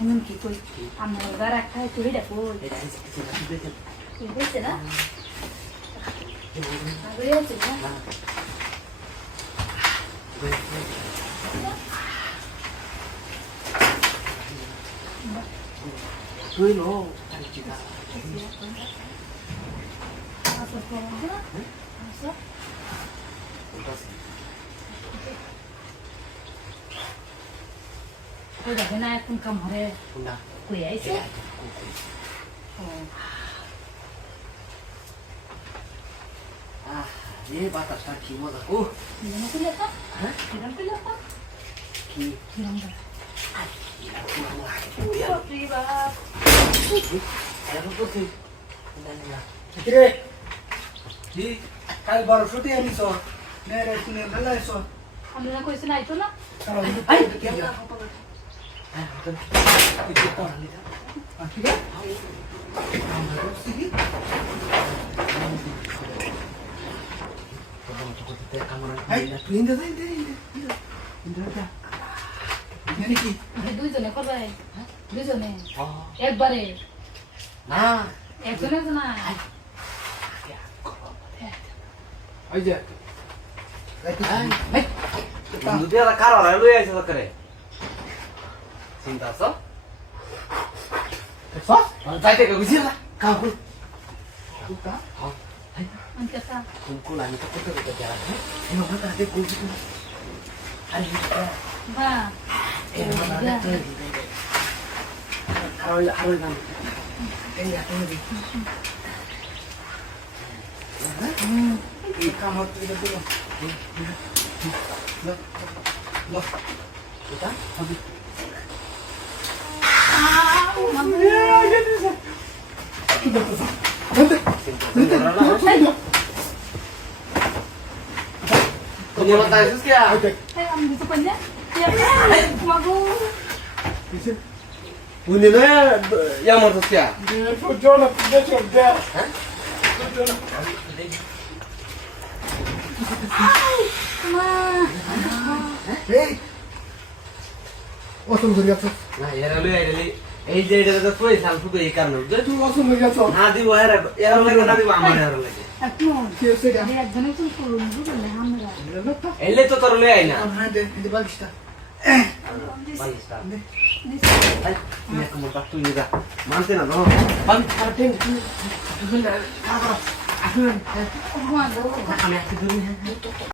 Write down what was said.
এমন কি কই আমার ঘর একটা তুই দেখো হয়েছে না আগে আছে না তুই নো চিন্তা আচ্ছা পড়া আচ্ছা কই যাবে না এখন কাম হরে না কই আইছে ये বাতাসটা কি মজা ও কিরম পেলে তো হ্যাঁ কিরম পেলে তো কি কিরম পেলে ইয়া বাপরে বাপ এখন তো তুই না না কিরে দি কাল বড় ছুটি আনিস নে রে শুনে ভালো আইছ আমরা কইছ না আইতো না কারণ আই কি কেমন না হবে হ্যাঁ তো কি তো আনিস ঠিক আছে আমরা করছি কি তুই ইন্দা ইন্দা ইন্দা মানে কি দুইজনে করবে দুইজনে একবারে না একজনে তো না ওই যে বন্ধু দিয়ে কার আর লই আইছ করে চিন্তা আছে সস যাইতে কে বুঝি না কাম কর কুতা অন্তত কুল আমি তো করতে করতে যারা হ্যাঁ এমন কথা দে কুল কুল আরে বা আর নাম এই আপনি দি এই কাম হচ্ছে এটা দিলো লো লো এটা হবে কি করতেছ তুমি মত আইছিস কি আমি কিছু কই না মাগো উনি না ইয়া মরছিস কি জোনা দেখো দে হ্যাঁ মা এই অসম ধরে গেছ না এরা লই আইলি এই যে এটা তো কই সাল ফুকে এই কারণে যে তুই অসম হয়ে গেছ না দিব এরা লাগে না দিব আমার এরা লাগে এখন কি হচ্ছে এটা একজনে তো করুন বুঝলে আমরা এলে তো তোর লই আই না হ্যাঁ দে দে বালিশটা বালিশটা আই তুমি এক মোটা তুই যা মানতে না নো বান কাটেন আসুন মাগো আমি একটু ধরি